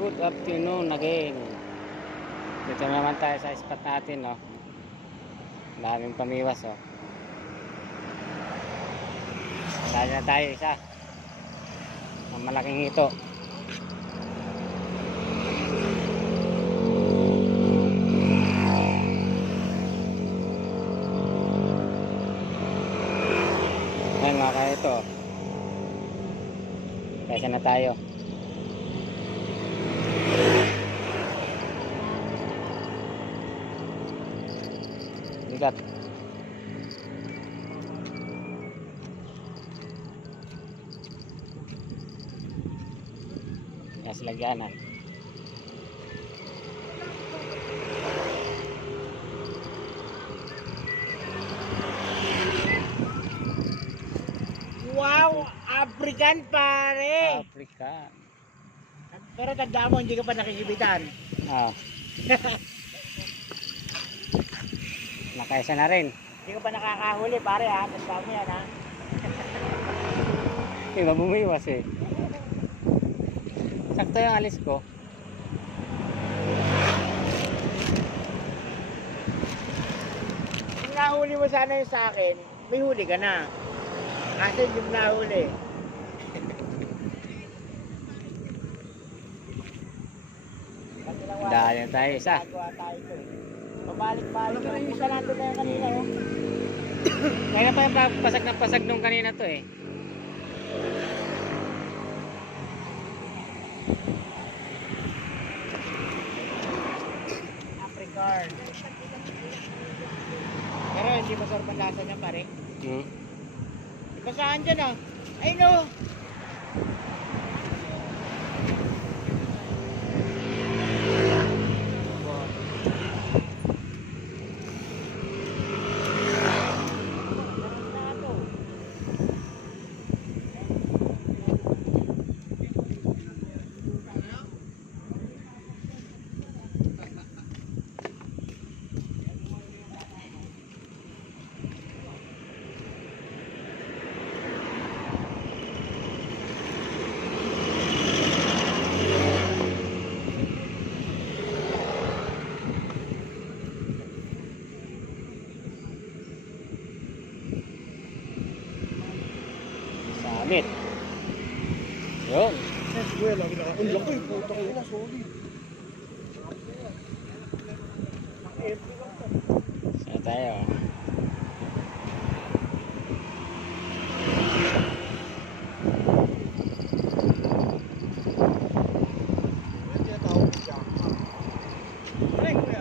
Good afternoon again. Dito naman tayo sa spot natin, no. Daming pamiwas, oh. Dali na tayo isa. Ang malaking hito. Ayan mga ka-ito. Kaysa na tayo. Bigat. Yan sila gyanan. Wow! African pare! Africa. Pero tandaan mo, hindi ka pa nakikibitan. Ah. Nakaisa na rin. Hindi ka pa nakakahuli pare ha. Tandaan mo yan ha. Iba bumiwas eh. Sakto yung alis ko. Kung nahuli mo sana yung sa akin, may huli ka na. Kasi yung nahuli. Dahil tayo isa. Gagawa tayo ito eh. Pabalik-balik. Isa natin na yung kanina oh. Kaya pa yung pasag na pasag nung kanina to eh. African. Pero hindi masarap ang lasa niya pare. Hmm. Iba saan dyan ah? Ay no! Samit. Yun. Kuya, lagi na. Ang laki, puta ko na, sorry. Sana tayo. Ano tinatawag siya? Ay, kuya.